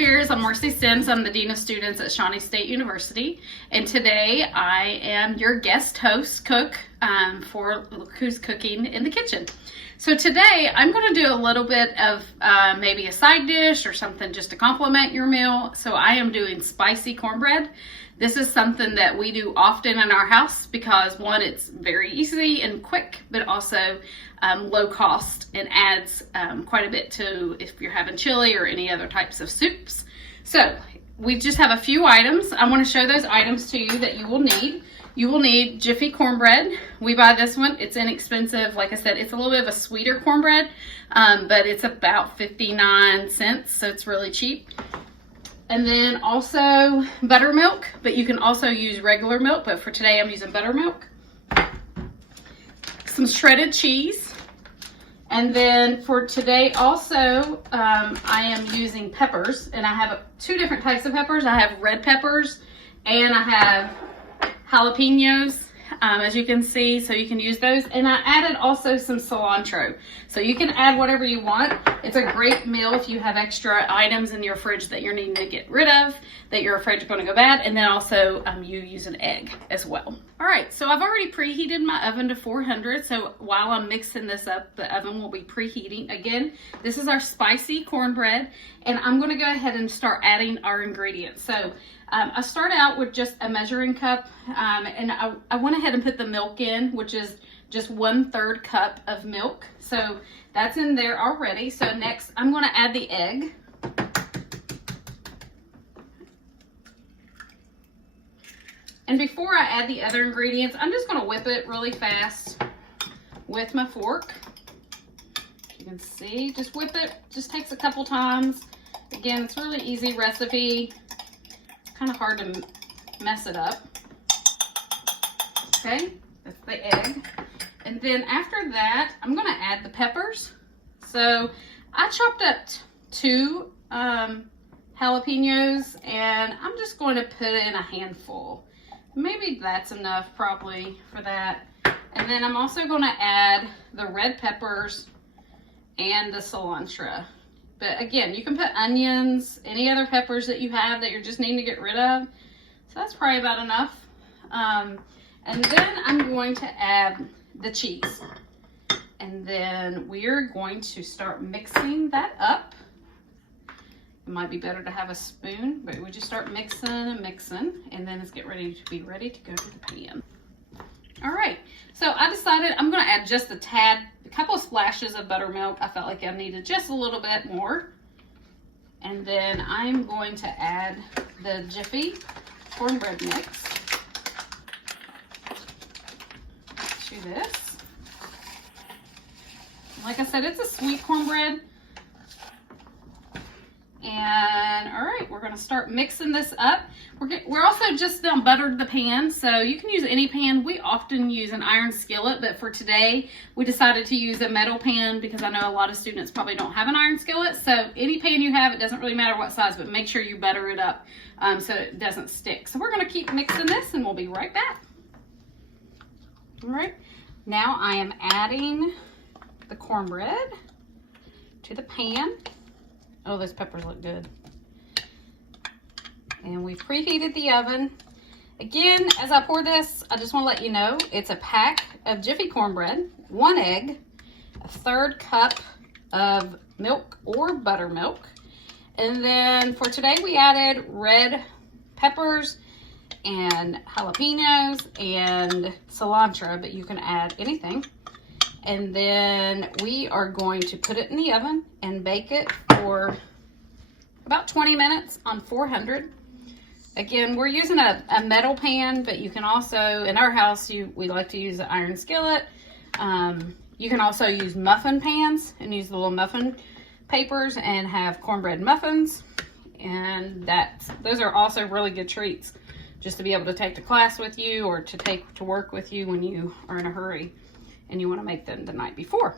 Bears. I'm Marcie Simms. I'm the Dean of Students at Shawnee State University. And today I am your guest host cook for Look Who's Cooking in the Kitchen. So today I'm going to do a little bit of maybe a side dish or something just to complement your meal. So I am doing spicy cornbread. This is something that we do often in our house because one, it's very easy and quick, but also low cost and adds quite a bit to if you're having chili or any other types of soups. So we just have a few items. I want to show those items to you that you will need. You will need Jiffy cornbread. We buy this one. It's inexpensive. Like I said, it's a little bit of a sweeter cornbread, but it's about 59 cents, so it's really cheap. And then also buttermilk, but you can also use regular milk, but for today I'm using buttermilk. Some shredded cheese. And then for today also, I am using peppers, and I have two different types of peppers. I have red peppers and I have jalapenos, as you can see, so you can use those. And I added also some cilantro, so you can add whatever you want. It's a great meal if you have extra items in your fridge that you're needing to get rid of, that you're afraid are going to go bad. And then also you use an egg as well. All right, so I've already preheated my oven to 400. So while I'm mixing this up, the oven will be preheating. Again, this is our spicy cornbread, and I'm going to go ahead and start adding our ingredients. So I start out with just a measuring cup, and I went ahead and put the milk in, which is just 1/3 cup of milk. So that's in there already. So next I'm going to add the egg. And before I add the other ingredients, I'm just going to whip it really fast with my fork. You can see, just whip it. Just takes a couple times. Again, it's a really easy recipe. Kind of hard to mess it up. Okay, that's the egg. And then after that, I'm going to add the peppers. So I chopped up 2 jalapenos, and I'm just going to put in a handful. Maybe that's enough probably for that. And then I'm also going to add the red peppers and the cilantro. But again, you can put onions, any other peppers that you have that you're just needing to get rid of. So that's probably about enough. And then I'm going to add the cheese. And then we're going to start mixing that up. It might be better to have a spoon, but we just start mixing and mixing, and then it's ready to go to the pan. All right, so I decided I'm going to add just a couple of splashes of buttermilk. I felt like I needed just a little bit more. And then I'm going to add the Jiffy cornbread mix to this. Like I said, it's a sweet cornbread. And all right, we're going to start mixing this up. We're also just buttered the pan, so you can use any pan. We often use an iron skillet, but for today we decided to use a metal pan because I know a lot of students probably don't have an iron skillet. So any pan you have, it doesn't really matter what size, but make sure you butter it up so it doesn't stick. So we're going to keep mixing this, and we'll be right back. All right, now I am adding the cornbread to the pan. Oh, those peppers look good. And we've preheated the oven. Again, as I pour this, I just want to let you know, it's a pack of Jiffy cornbread, 1 egg, 1/3 cup of milk or buttermilk. And then for today, we added red peppers and jalapenos and cilantro, but you can add anything. And then we are going to put it in the oven and bake it for about 20 minutes on 400. Again, we're using a metal pan, but you can also, in our house, we like to use an iron skillet. You can also use muffin pans and use the little muffin papers and have cornbread muffins. And those are also really good treats just to be able to take to class with you or to take to work with you when you are in a hurry and you want to make them the night before.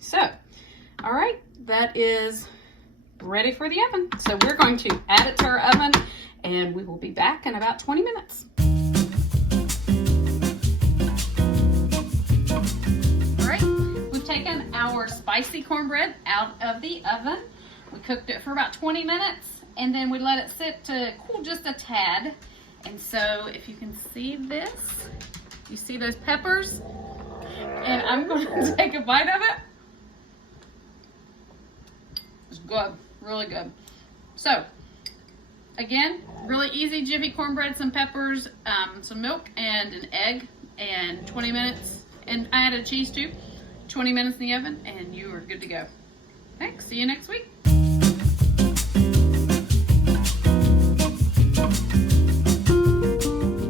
So, all right, that is ready for the oven. So we're going to add it to our oven, and we will be back in about 20 minutes. All right, we've taken our spicy cornbread out of the oven. We cooked it for about 20 minutes, and then we let it sit to cool just a tad. And so if you can see this, you see those peppers? And I'm going to take a bite of it. It's good, really good. So, again, really easy Jiffy cornbread, some peppers, some milk, and an egg, and 20 minutes. And I added cheese too. 20 minutes in the oven, and you are good to go. Thanks. See you next week.